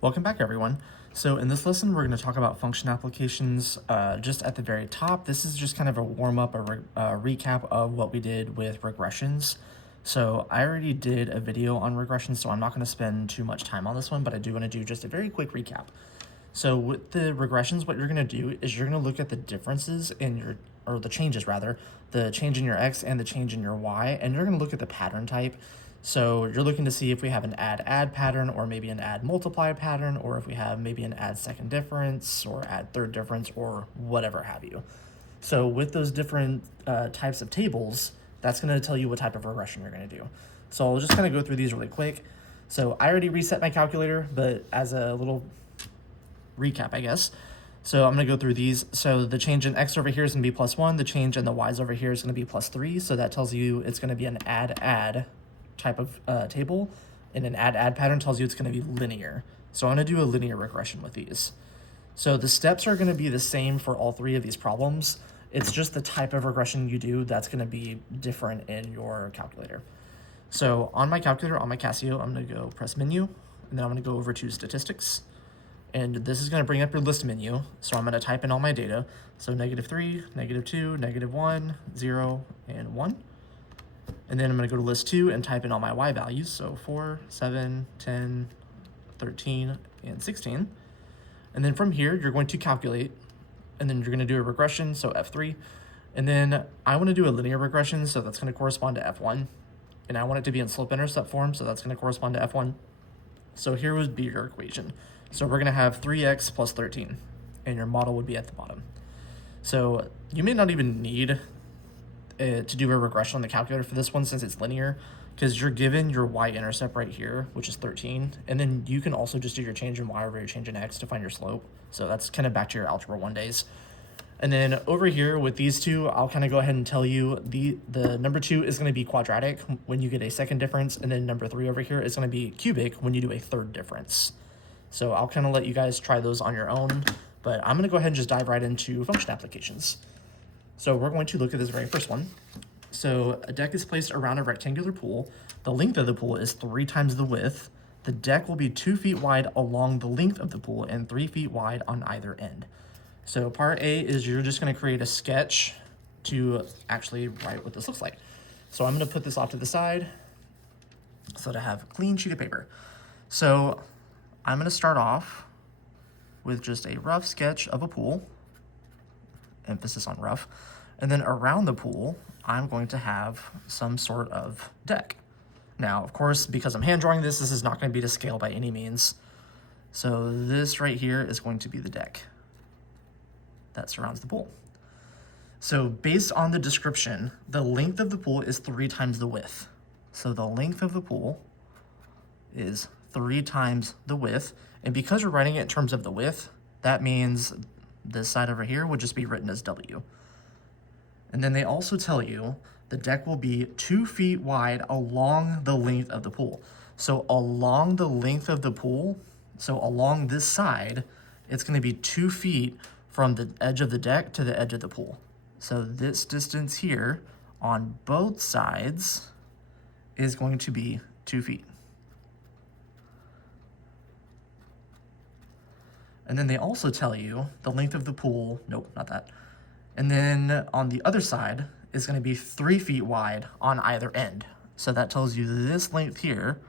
Welcome back, everyone. So in this lesson, we're going to talk about function applications just at the very top. This is just kind of a warm-up, a recap of what we did with regressions. So I already did a video on regressions, so I'm not going to spend too much time on this one, but I do want to do just a very quick recap. So with the regressions, what you're going to do is you're going to look at the differences in your, or the changes rather, the change in your x and the change in your y, and you're going to look at the pattern type. So you're looking to see if we have an add pattern, or maybe an add multiply pattern, or if we have maybe an add second difference or add third difference or whatever have you. So with those different types of tables, that's going to tell you what type of regression you're going to do. So I'll just kind of go through these really quick. So I already reset my calculator, but as a little recap, I guess. So I'm going to go through these. So the change in x over here is going to be +1. The change in the y's over here is going to be +3. So that tells you it's going to be an add type of table. And an add pattern tells you it's going to be linear. So I'm going to do a linear regression with these. So the steps are going to be the same for all three of these problems. It's just the type of regression you do that's going to be different in your calculator. So on my calculator, on my Casio, I'm going to go press menu, and then I'm going to go over to statistics. And this is going to bring up your list menu. So I'm going to type in all my data. So -3, -2, -1, 0, and 1. And then I'm going to go to list 2 and type in all my y values. So 4, 7, 10, 13, and 16. And then from here, you're going to calculate, and then you're going to do a regression, so F3. And then I want to do a linear regression, so that's going to correspond to F1. And I want it to be in slope-intercept form, so that's going to correspond to F1. So here would be your equation. So we're going to have 3x plus 13, and your model would be at the bottom. So you may not even need to do a regression on the calculator for this one since it's linear, because you're given your y-intercept right here, which is 13, and then you can also just do your change in y over your change in x to find your slope. So that's kind of back to your Algebra 1 days. And then over here with these two, I'll kind of go ahead and tell you the number 2 is going to be quadratic when you get a second difference, and then number 3 over here is going to be cubic when you do a third difference. So I'll kind of let you guys try those on your own, but I'm going to go ahead and just dive right into function applications. So we're going to look at this very first one. So a deck is placed around a rectangular pool. The length of the pool is 3 times the width. The deck will be 2 feet wide along the length of the pool and 3 feet wide on either end. So part A is you're just going to create a sketch to actually write what this looks like. So I'm going to put this off to the side so to have a clean sheet of paper. So I'm going to start off with just a rough sketch of a pool, emphasis on rough, and then around the pool, I'm going to have some sort of deck. Now, of course, because I'm hand drawing this is not going to be to scale by any means. So this right here is going to be the deck that surrounds the pool. So based on the description, the length of the pool is 3 times the width. So the length of the pool is 3 times the width. And because we're writing it in terms of the width, that means this side over here would just be written as W. And then they also tell you the deck will be 2 feet wide along the length of the pool. So along the length of the pool, so along this side, it's going to be 2 feet from the edge of the deck to the edge of the pool. So this distance here on both sides is going to be 2 feet. And then they also tell you the length of the pool, nope, not that. And then on the other side is going to be 3 feet wide on either end. So that tells you this length here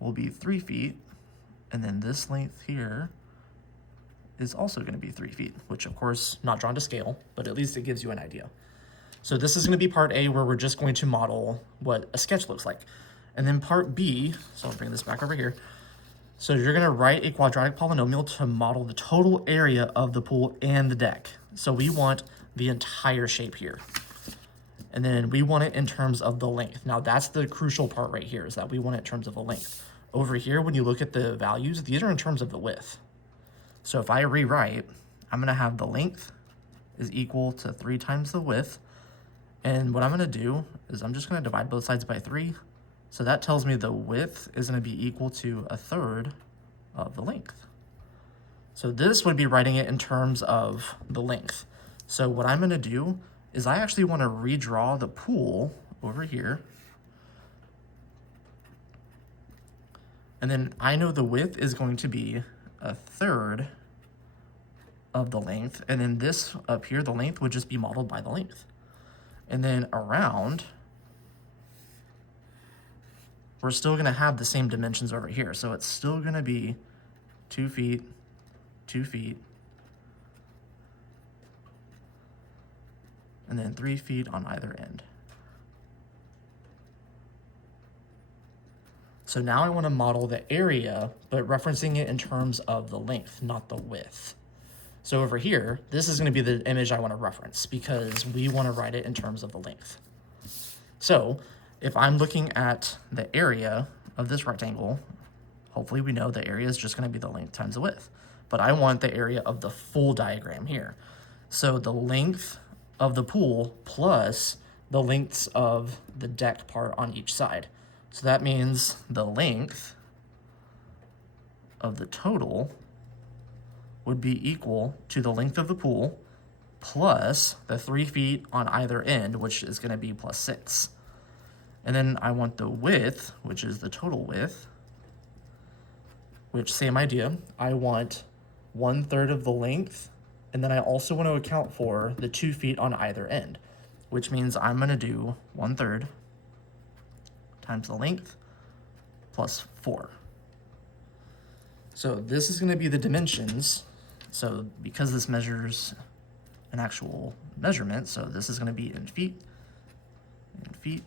will be 3 feet, and then this length here is also going to be 3 feet, which of course not drawn to scale, but at least it gives you an idea. So this is going to be part A, where we're just going to model what a sketch looks like. And then part B, so I'll bring this back over here. So you're going to write a quadratic polynomial to model the total area of the pool and the deck. So we want the entire shape here. And then we want it in terms of the length. Now that's the crucial part right here, is that we want it in terms of the length. Over here, when you look at the values, these are in terms of the width. So if I rewrite, I'm going to have the length is equal to 3 times the width. And what I'm going to do is I'm just going to divide both sides by 3. So that tells me the width is going to be equal to 1/3 of the length. So this would be writing it in terms of the length. So what I'm going to do is I actually want to redraw the pool over here And then I know the width is going to be 1/3 of the length. And then this up here, the length would just be modeled by the length. And then around, we're still gonna have the same dimensions over here. So it's still gonna be 2 feet, 2 feet, and then 3 feet on either end. So now I want to model the area, but referencing it in terms of the length, not the width. So over here, this is going to be the image I want to reference because we want to write it in terms of the length. So if I'm looking at the area of this rectangle, hopefully we know the area is just going to be the length times the width. But I want the area of the full diagram here. So the length of the pool plus the lengths of the deck part on each side. So that means the length of the total would be equal to the length of the pool plus the 3 feet on either end, which is going to be plus 6. And then I want the width, which is the total width, which same idea. I want 1/3 of the length, and then I also want to account for the 2 feet on either end, which means I'm going to do 1/3 times the length plus 4. So this is going to be the dimensions. So because this measures an actual measurement, so this is going to be in feet, in feet.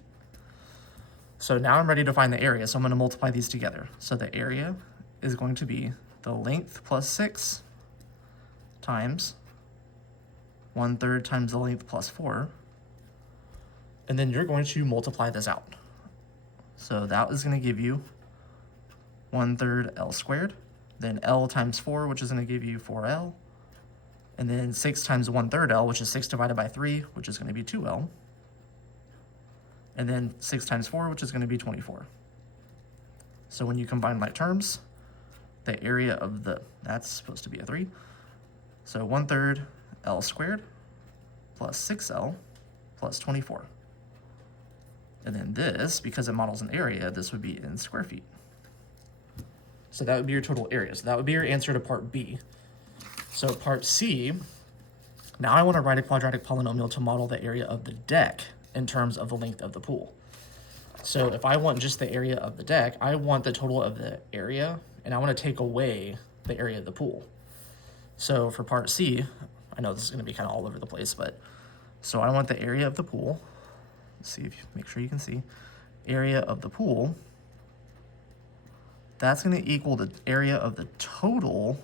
So now I'm ready to find the area. So I'm going to multiply these together. So the area is going to be the length plus 6 times 1/3 times the length plus 4. And then you're going to multiply this out. So that is going to give you 1/3 L squared, then L times 4, which is going to give you 4L, and then 6 times 1/3 L, which is 6 divided by 3, which is going to be 2L, and then 6 times 4, which is going to be 24. So when you combine like terms, the area of that's supposed to be a 3. So 1/3 L squared plus 6L plus 24. And then this, because it models an area, this would be in square feet. So that would be your total area. So that would be your answer to part B. So part C, now I want to write a quadratic polynomial to model the area of the deck in terms of the length of the pool. So if I want just the area of the deck, I want the total of the area, and I want to take away the area of the pool. So for part C, I know this is going to be kind of all over the place, but so I want the area of the pool. See if you make sure you can see area of the pool. That's going to equal the area of the total,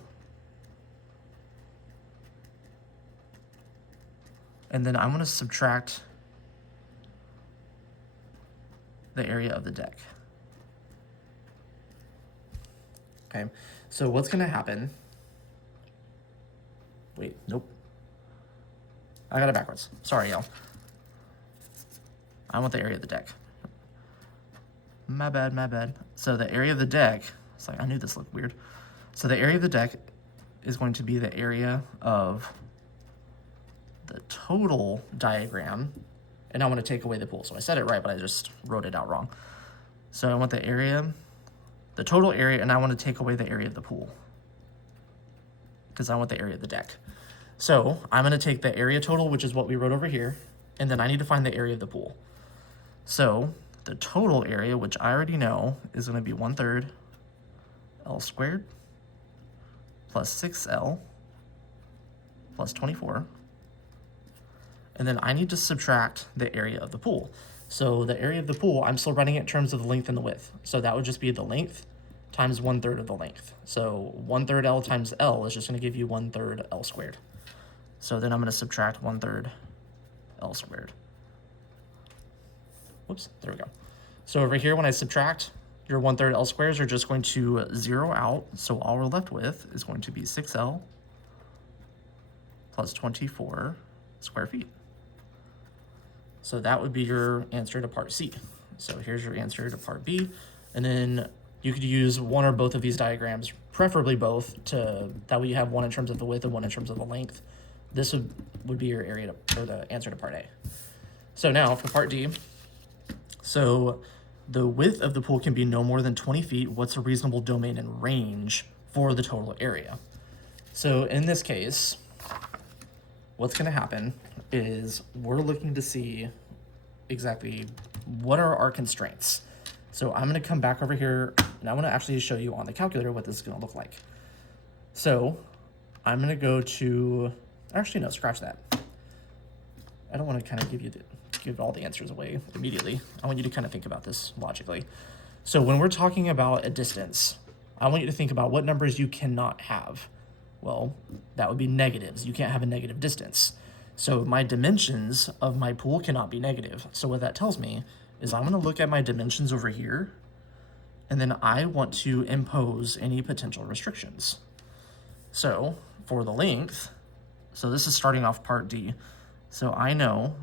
and then I'm going to subtract the area of the deck. Okay, so what's going to happen? Wait, nope. I got it backwards. Sorry, y'all. I want the area of the deck. My bad, my bad. So the area of the deck, it's like, I knew this looked weird. So the area of the deck is going to be the area of the total diagram, and I want to take away the pool. So I said it right, but I just wrote it out wrong. So I want the area, the total area, and I want to take away the area of the pool because I want the area of the deck. So I'm going to take the area total, which is what we wrote over here, and then I need to find the area of the pool. So the total area, which I already know, is going to be 1/3 L squared plus 6L plus 24. And then I need to subtract the area of the pool. So the area of the pool, I'm still writing it in terms of the length and the width. So that would just be the length times 1/3 of the length. So 1/3 L times L is just going to give you 1/3 L squared. So then I'm going to subtract 1/3 L squared. Whoops, there we go. So over here, when I subtract, your 1/3 L squares are just going to zero out. So all we're left with is going to be 6L plus 24 square feet. So that would be your answer to part C. So here's your answer to part B. And then you could use one or both of these diagrams, preferably both, that way you have one in terms of the width and one in terms of the length. This would be your area or the answer to part A. So now for part D, so the width of the pool can be no more than 20 feet. What's a reasonable domain and range for the total area? So in this case, what's going to happen is we're looking to see exactly what are our constraints. So I'm going to come back over here and I want to actually show you on the calculator what this is going to look like. So I'm going to go to, actually no, scratch that. I don't want to kind of give all the answers away immediately. I want you to kind of think about this logically. So when we're talking about a distance, I want you to think about what numbers you cannot have. Well, that would be negatives. You can't have a negative distance. So my dimensions of my pool cannot be negative. So what that tells me is I'm going to look at my dimensions over here, and then I want to impose any potential restrictions. So for the length, so this is starting off part D. So I know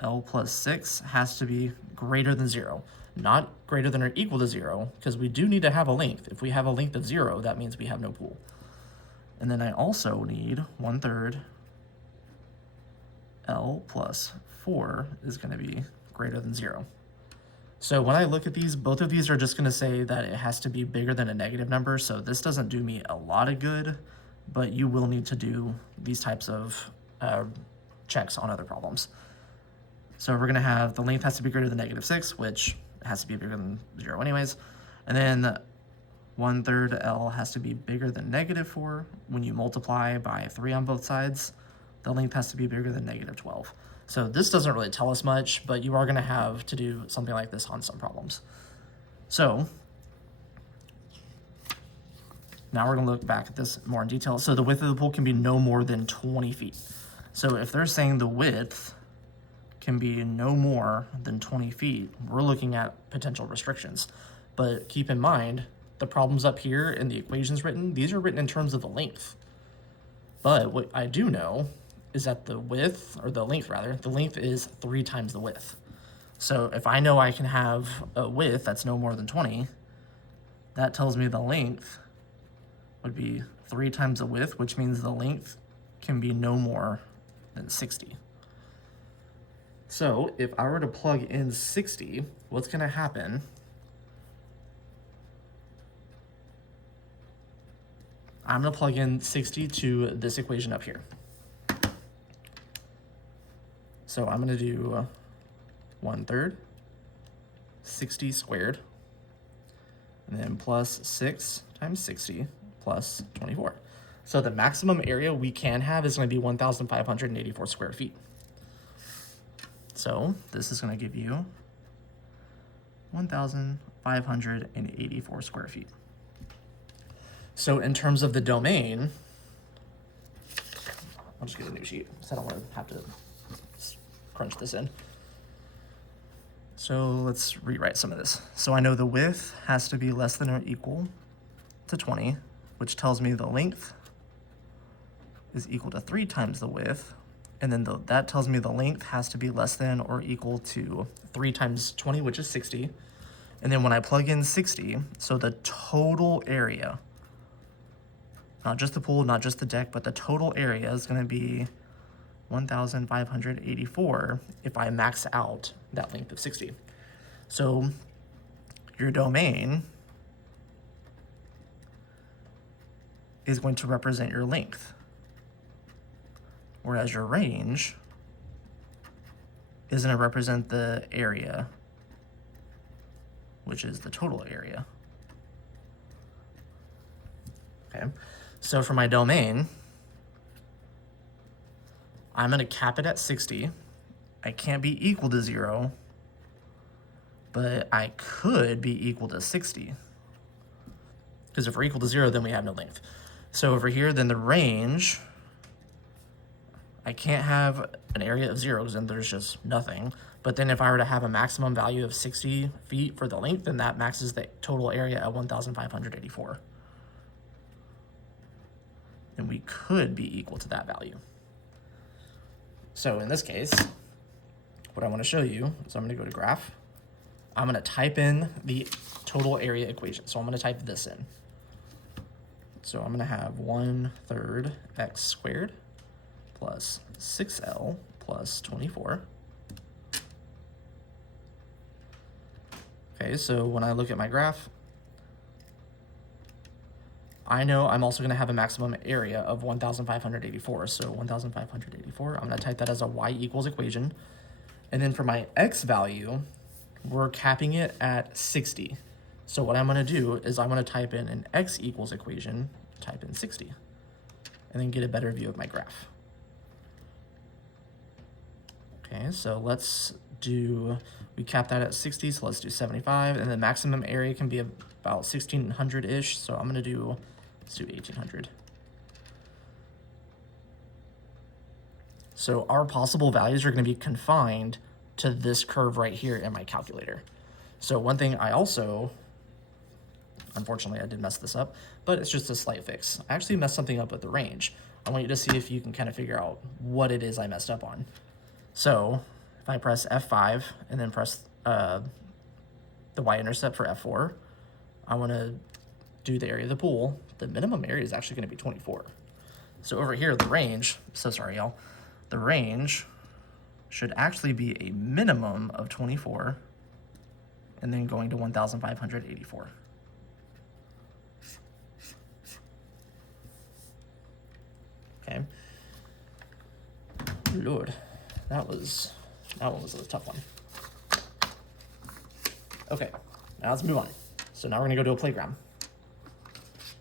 L plus 6 has to be greater than 0, not greater than or equal to 0, because we do need to have a length. If we have a length of 0, that means we have no pool. And then I also need 1/3 L plus 4 is going to be greater than 0. So when I look at these, both of these are just going to say that it has to be bigger than a negative number. So this doesn't do me a lot of good, but you will need to do these types of checks on other problems. So we're going to have the length has to be greater than -6, which has to be bigger than 0 anyways. And then 1/3 L has to be bigger than -4. When you multiply by 3 on both sides, the length has to be bigger than -12. So this doesn't really tell us much, but you are going to have to do something like this on some problems. So now we're going to look back at this more in detail. So the width of the pool can be no more than 20 feet. So if they're saying the width can be no more than 20 feet, we're looking at potential restrictions. But keep in mind, the problems up here and the equations written, these are written in terms of the length. But what I do know is that the width, or the length rather, the length is 3 times the width. So if I know I can have a width that's no more than 20, that tells me the length would be 3 times the width, which means the length can be no more than 60. So if I were to plug in 60, what's going to happen? I'm going to plug in 60 to this equation up here. So I'm going to do 1/3 60 squared, and then plus 6 times 60 plus 24. So the maximum area we can have is going to be 1,584 square feet. So this is going to give you 1,584 square feet. So in terms of the domain, I'll just get a new sheet because I don't want to have to crunch this in. So let's rewrite some of this. So I know the width has to be less than or equal to 20, which tells me the length is equal to 3 times the width. And then that tells me the length has to be less than or equal to 3 times 20, which is 60. And then when I plug in 60, so the total area, not just the pool, not just the deck, but the total area is going to be 1,584 if I max out that length of 60. So your domain is going to represent your length, whereas your range is going to represent the area, which is the total area. Okay, so for my domain, I'm going to cap it at 60. I can't be equal to 0, but I could be equal to 60. Because if we're equal to 0, then we have no length. So over here, then the range, I can't have an area of 0 because then there's just nothing. But then if I were to have a maximum value of 60 feet for the length, then that maxes the total area at 1,584. And we could be equal to that value. So in this case, what I want to show you is I'm going to go to graph. I'm going to type in the total area equation. So I'm going to type this in. So I'm going to have 1/3 x squared plus 6L plus 24. Okay, so when I look at my graph, I know I'm also going to have a maximum area of 1,584. So 1,584, I'm going to type that as a y equals equation. And then for my x value, we're capping it at 60. So what I'm going to do is I'm going to type in an x equals equation, type in 60, and then get a better view of my graph. Okay, so let's do, we cap that at 60, so let's do 75, and the maximum area can be about 1,600-ish, so I'm gonna do, let's do 1,800. So our possible values are gonna be confined to this curve right here in my calculator. So one thing I also, unfortunately I did mess this up, but it's just a slight fix. I actually messed something up with the range. I want you to see if you can kind of figure out what it is I messed up on. So if I press F5 and then press the y-intercept for F4, I want to do the area of the pool. The minimum area is actually going to be 24. So over here, the range, so sorry y'all, the range should actually be a minimum of 24 and then going to 1,584. Okay. Lord, that one was a tough one. Okay, now let's move on. So now we're gonna go to a playground.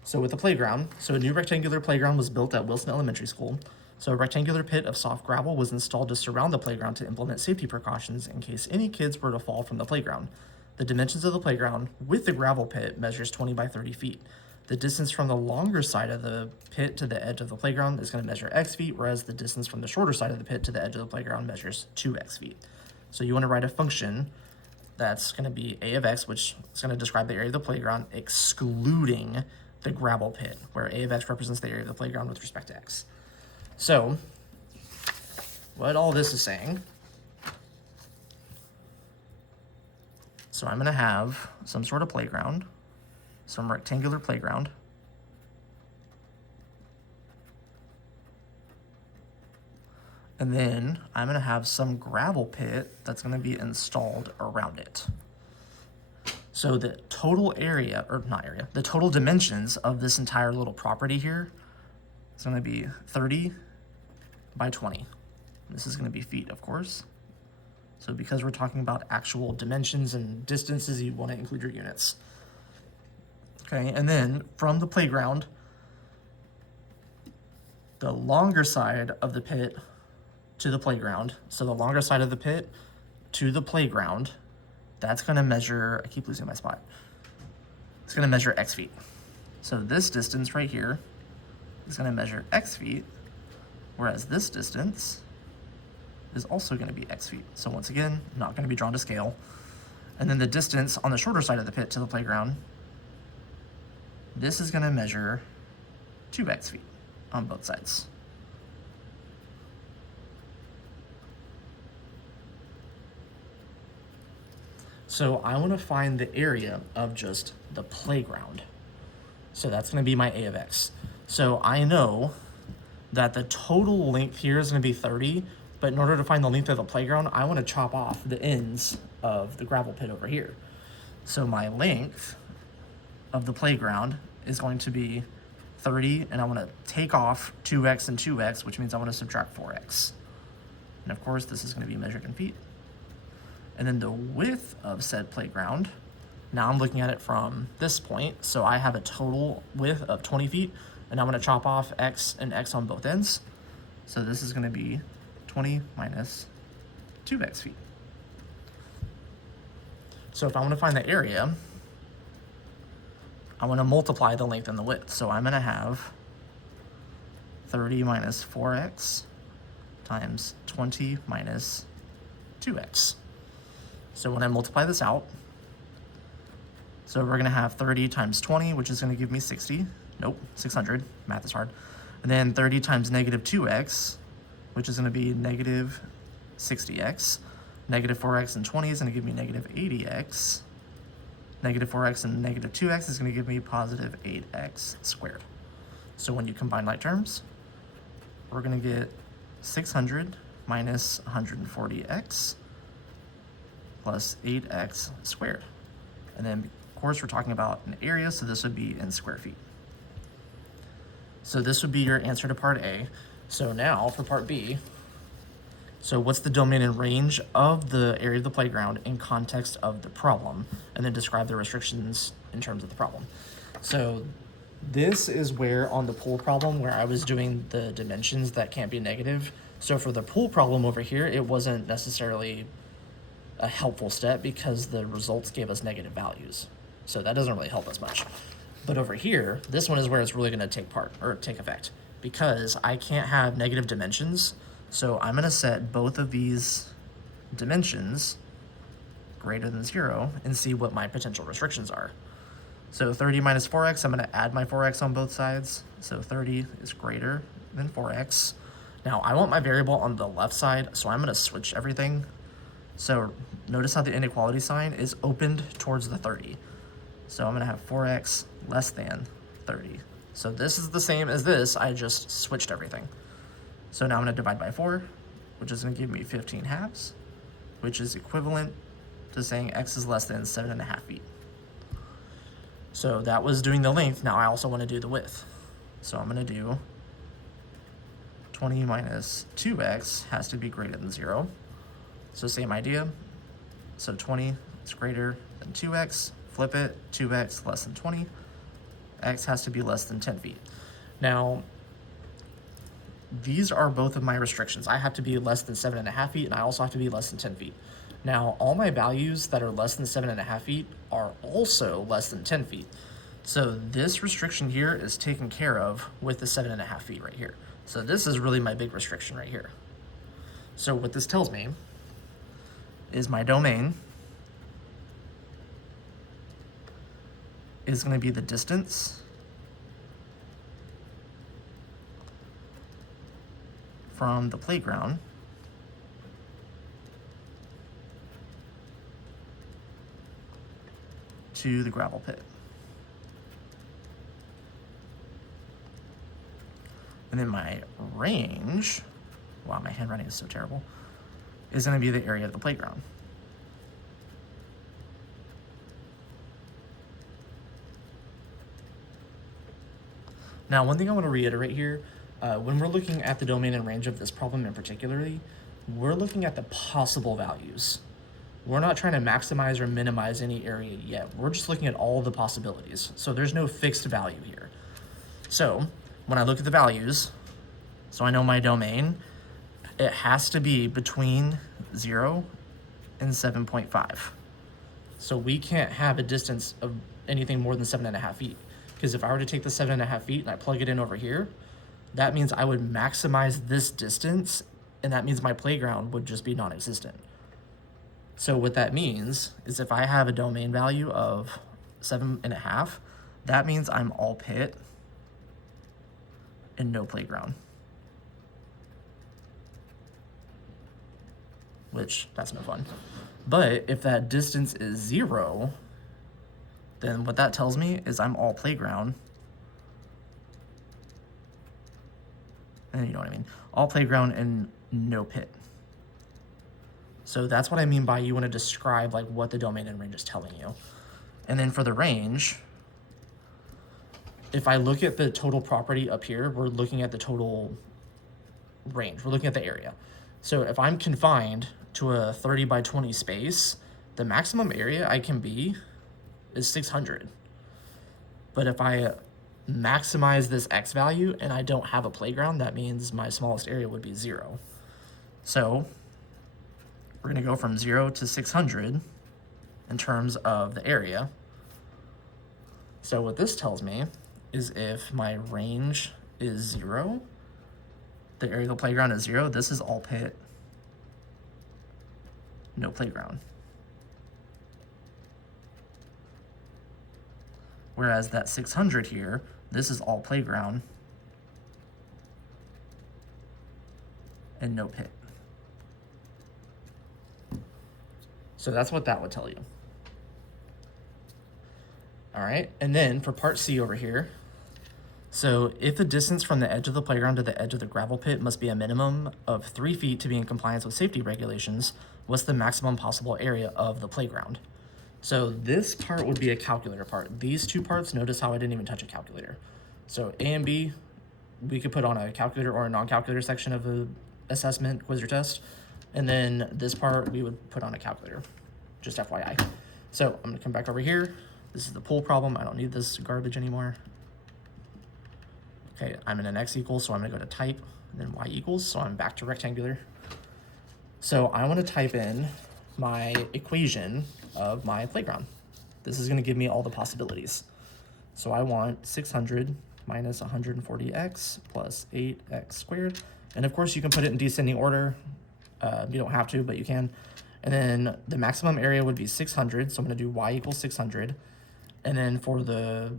So with the playground, so a new rectangular playground was built at Wilson Elementary School. So a rectangular pit of soft gravel was installed to surround the playground to implement safety precautions in case any kids were to fall from the playground. The dimensions of the playground with the gravel pit measures 20 by 30 feet. The distance from the longer side of the pit to the edge of the playground is going to measure x feet, whereas the distance from the shorter side of the pit to the edge of the playground measures 2x feet. So you want to write a function that's going to be a of x, which is going to describe the area of the playground, excluding the gravel pit, where a of x represents the area of the playground with respect to x. So what all this is saying, so I'm going to have some sort of playground, some rectangular playground. And then I'm gonna have some gravel pit that's gonna be installed around it. So the total area, or not area, the total dimensions of this entire little property here is gonna be 30 by 20. This is gonna be feet, of course. So because we're talking about actual dimensions and distances, you wanna include your units. Okay, and then from the playground, the longer side of the pit to the playground, so the longer side of the pit to the playground, that's gonna measure, I keep losing my spot. It's gonna measure x feet. So this distance right here is gonna measure x feet, whereas this distance is also gonna be x feet. So once again, not gonna be drawn to scale. And then the distance on the shorter side of the pit to the playground, this is gonna measure 2x feet on both sides. So I want to find the area of just the playground. So that's going to be my a of x. So I know that the total length here is going to be 30, but in order to find the length of the playground, I want to chop off the ends of the gravel pit over here. So my length of the playground is going to be 30, and I want to take off 2x and 2x, which means I want to subtract 4x. And of course, this is going to be measured in feet. And then the width of said playground, now I'm looking at it from this point, so I have a total width of 20 feet, and I'm gonna chop off x and x on both ends. So this is gonna be 20 minus 2x feet. So if I wanna find the area, I wanna multiply the length and the width. So I'm gonna have 30 minus 4x times 20 minus 2x. So when I multiply this out, so we're gonna have 30 times 20, which is gonna give me 60. Nope, 600, math is hard. And then 30 times negative 2x, which is gonna be negative 60x. Negative 4x and 20 is gonna give me negative 80x. Negative 4x and negative 2x is gonna give me positive 8x squared. So when you combine like terms, we're gonna get 600 minus 140x plus 8x squared. And then, of course, we're talking about an area, so this would be in square feet. So this would be your answer to part A. So now for part B, so what's the domain and range of the area of the playground in context of the problem? And then describe the restrictions in terms of the problem. So this is where on the pool problem where I was doing the dimensions that can't be negative. So for the pool problem over here, it wasn't necessarily a helpful step because the results gave us negative values. So that doesn't really help us much. But over here, this one is where it's really going to take effect, because I can't have negative dimensions. So I'm going to set both of these dimensions greater than 0 and see what my potential restrictions are. So 30 minus 4x, I'm going to add my 4x on both sides. So 30 is greater than 4x. Now I want my variable on the left side, so I'm going to switch everything. So notice how the inequality sign is opened towards the 30. So I'm going to have 4x less than 30. So this is the same as this, I just switched everything. So now I'm going to divide by 4, which is going to give me 15 halves, which is equivalent to saying x is less than 7.5 feet. So that was doing the length. Now I also want to do the width. So I'm going to do 20 minus 2x has to be greater than 0. So same idea. So 20 is greater than 2x. Flip it, 2x less than 20. X has to be less than 10 feet. Now, these are both of my restrictions. I have to be less than 7.5 feet, and I also have to be less than 10 feet. Now, all my values that are less than 7.5 feet are also less than 10 feet. So this restriction here is taken care of with the 7.5 feet right here. So this is really my big restriction right here. So what this tells me is my domain is going to be the distance from the playground to the gravel pit. And then my range, wow, my handwriting is so terrible, is going to be the area of the playground. Now, one thing I want to reiterate here, when we're looking at the domain and range of this problem in particularly, we're looking at the possible values. We're not trying to maximize or minimize any area yet. We're just looking at all the possibilities. So there's no fixed value here. So when I look at the values, so I know my domain, it has to be between 0 and 7.5. So we can't have a distance of anything more than 7.5 feet. Because if I were to take the 7.5 feet and I plug it in over here, that means I would maximize this distance, and that means my playground would just be non-existent. So what that means is if I have a domain value of 7.5, that means I'm all pit and no playground. Which, that's no fun. But if that distance is 0, then what that tells me is I'm all playground. And you know what I mean. All playground and no pit. So that's what I mean by you want to describe like what the domain and range is telling you. And then for the range, if I look at the total property up here, we're looking at the total range. We're looking at the area. So if I'm confined to a 30 by 20 space, the maximum area I can be is 600. But if I maximize this x value and I don't have a playground, that means my smallest area would be 0. So we're going to go from 0 to 600 in terms of the area. So what this tells me is if my range is 0, the area of the playground is 0, this is all pit, no playground. Whereas that 600 here, this is all playground and no pit. So that's what that would tell you. All right, and then for part C over here, so if the distance from the edge of the playground to the edge of the gravel pit must be a minimum of 3 feet to be in compliance with safety regulations, what's the maximum possible area of the playground? So this part would be a calculator part. These two parts, notice how I didn't even touch a calculator. So A and B, we could put on a calculator or a non-calculator section of the assessment, quiz, or test. And then this part, we would put on a calculator, just FYI. So I'm gonna come back over here. This is the pool problem. I don't need this garbage anymore. Okay, I'm in an X equals, so I'm gonna go to type, and then Y equals, so I'm back to rectangular. So I wanna type in my equation of my playground. This is gonna give me all the possibilities. So I want 600 minus 140x plus 8x squared. And of course you can put it in descending order. You don't have to, but you can. And then the maximum area would be 600. So I'm gonna do y equals 600. And then for the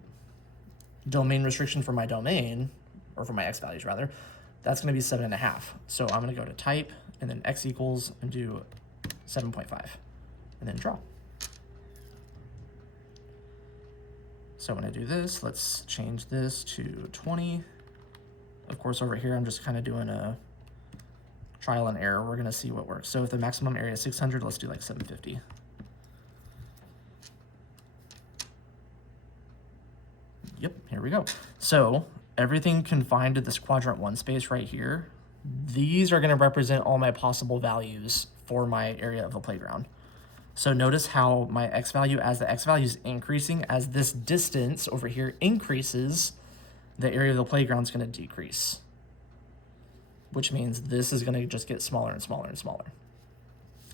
domain restriction for my domain, or for my x values rather, that's gonna be 7.5. So I'm gonna go to type and then x equals and do 7.5 and then draw. So when I do this, let's change this to 20. Of course, over here, I'm just kind of doing a trial and error. We're gonna see what works. So if the maximum area is 600, let's do like 750. Yep, here we go. So everything confined to this quadrant 1 space right here, these are gonna represent all my possible values for my area of the playground. So notice how my x value, as the x value is increasing, as this distance over here increases, the area of the playground is going to decrease, which means this is going to just get smaller and smaller and smaller.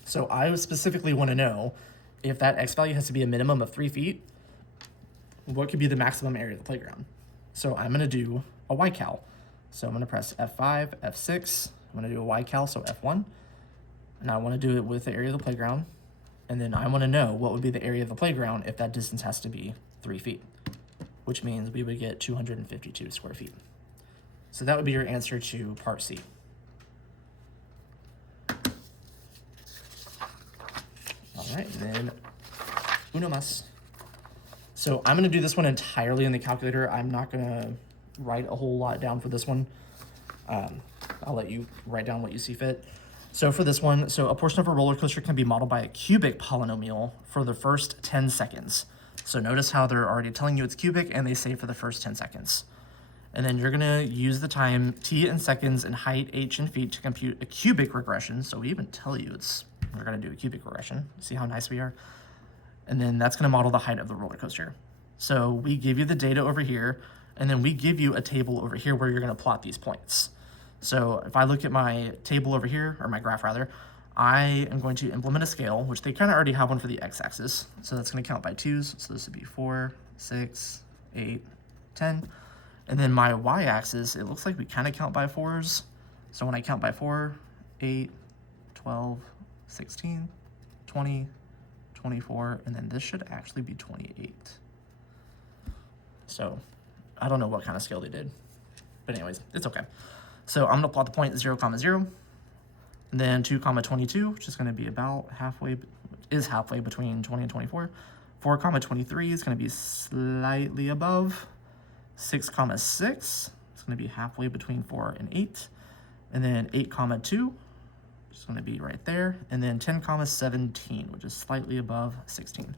So I specifically want to know if that x value has to be a minimum of 3 feet, what could be the maximum area of the playground? So I'm going to do a y-cal. So I'm going to press F5, F6. I'm going to do a y-cal, so F1. And I want to do it with the area of the playground. And then I want to know what would be the area of the playground if that distance has to be 3 feet, which means we would get 252 square feet. So that would be your answer to part C. All right, then uno más. So I'm going to do this one entirely in the calculator. I'm not going to write a whole lot down for this one. I'll let you write down what you see fit. So for this one, so a portion of a roller coaster can be modeled by a cubic polynomial for the first 10 seconds. So notice how they're already telling you it's cubic and they say for the first 10 seconds. And then you're gonna use the time t in seconds and height h in feet to compute a cubic regression. So we even tell you we're gonna do a cubic regression. See how nice we are? And then that's gonna model the height of the roller coaster. So we give you the data over here, and then we give you a table over here where you're gonna plot these points. So if I look at my table over here, or my graph rather, I am going to implement a scale, which they kind of already have one for the x-axis. So that's going to count by 2s. So this would be 4, 6, 8, 10. And then my y-axis, it looks like we kind of count by 4s. So when I count by 4, 8, 12, 16, 20, 24, and then this should actually be 28. So I don't know what kind of scale they did, but anyways, it's okay. So I'm going to plot the point 0, 0, and then 2, 22, which is going to be about halfway between 20 and 24. 4, 23 is going to be slightly above. 6, 6 is going to be halfway between 4 and 8. And then 8, 2 is going to be right there. And then 10, 17, which is slightly above 16.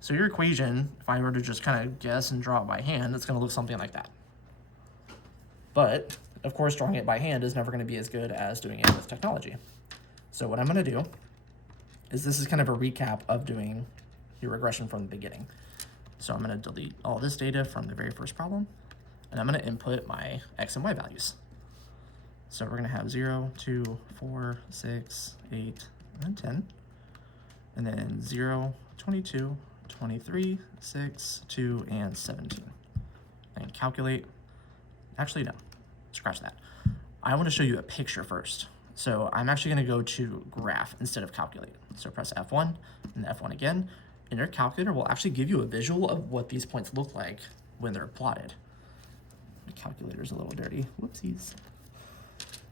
So your equation, if I were to just kind of guess and draw it by hand, it's going to look something like that. But of course, drawing it by hand is never going to be as good as doing it with technology. So what I'm going to do is, this is kind of a recap of doing your regression from the beginning. So I'm going to delete all this data from the very first problem, and I'm going to input my x and y values. So we're going to have 0, 2, 4, 6, 8, and 10. And then 0, 22, 23, 6, 2, and 17. And calculate. Actually, no. Scratch that. I want to show you a picture first. So I'm actually going to go to graph instead of calculate. So press F1 and F1 again, and your calculator will actually give you a visual of what these points look like when they're plotted. The calculator's a little dirty. Whoopsies.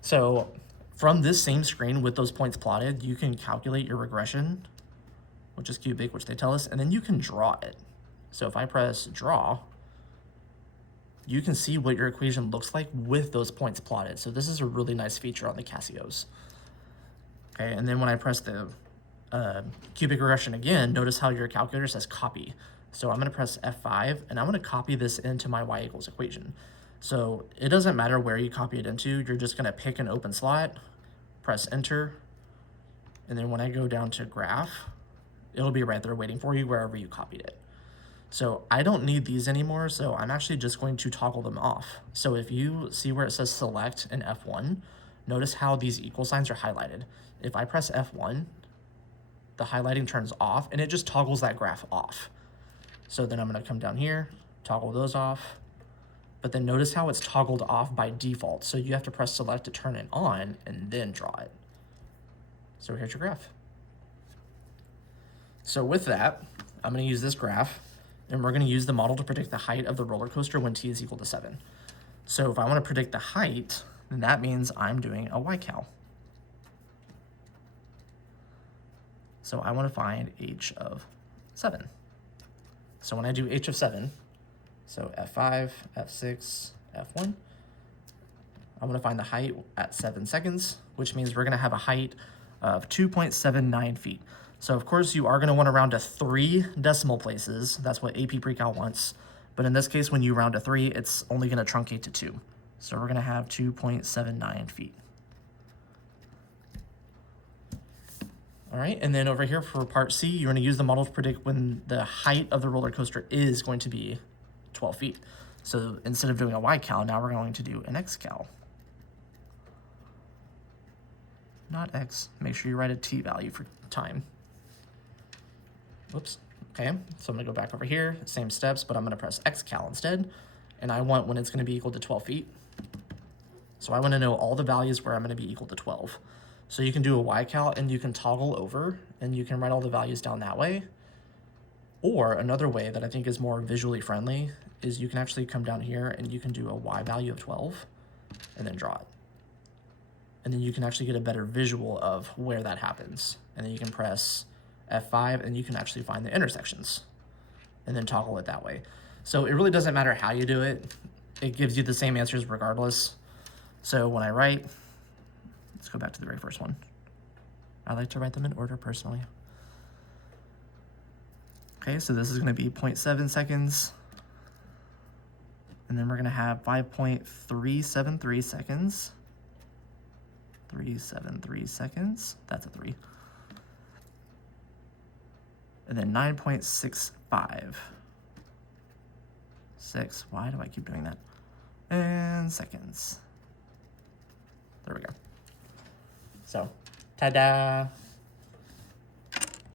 So from this same screen with those points plotted, you can calculate your regression, which is cubic, which they tell us, and then you can draw it. So if I press draw, you can see what your equation looks like with those points plotted. So this is a really nice feature on the Casios. Okay, and then when I press the cubic regression again, notice how your calculator says copy. So I'm going to press F5, and I'm going to copy this into my y equals equation. So it doesn't matter where you copy it into, you're just going to pick an open slot, press enter, and then when I go down to graph, it'll be right there waiting for you wherever you copied it. So I don't need these anymore, so I'm actually just going to toggle them off. So if you see where it says select in F1, notice how these equal signs are highlighted. If I press F1, the highlighting turns off, and it just toggles that graph off. So then I'm going to come down here, toggle those off, but then notice how it's toggled off by default. So you have to press select to turn it on and then draw it. So here's your graph. So with that, I'm going to use this graph, and we're going to use the model to predict the height of the roller coaster when t is equal to 7. So if I want to predict the height, then that means I'm doing a y-cal. So I want to find h of 7. So when I do h of 7, so F5, F6, F1, I want to find the height at 7 seconds, which means we're going to have a height of 2.79 feet. So of course you are going to want to round to 3 decimal places. That's what AP Precal wants. But in this case, when you round to 3, it's only going to truncate to 2. So we're going to have 2.79 feet. All right, and then over here for part C, you're going to use the model to predict when the height of the roller coaster is going to be 12 feet. So instead of doing a y-cal, now we're going to do an x-cal. Not x. Make sure you write a t value for time. Whoops. Okay, so I'm going to go back over here, same steps, but I'm going to press x-cal instead. And I want when it's going to be equal to 12 feet. So I want to know all the values where I'm going to be equal to 12. So you can do a y-cal and you can toggle over and you can write all the values down that way. Or another way that I think is more visually friendly is you can actually come down here and you can do a y value of 12 and then draw it. And then you can actually get a better visual of where that happens. And then you can press F5 and you can actually find the intersections and then toggle it that way. So it really doesn't matter how you do it. It gives you the same answers regardless. So when I write, let's go back to the very first one. I like to write them in order personally. Okay, so this is going to be 0.7 seconds. And then we're going to have 5.373 seconds. 373 seconds. That's a 3. And then 9.65. 6. Why do I keep doing that? And seconds. There we go. So, ta-da!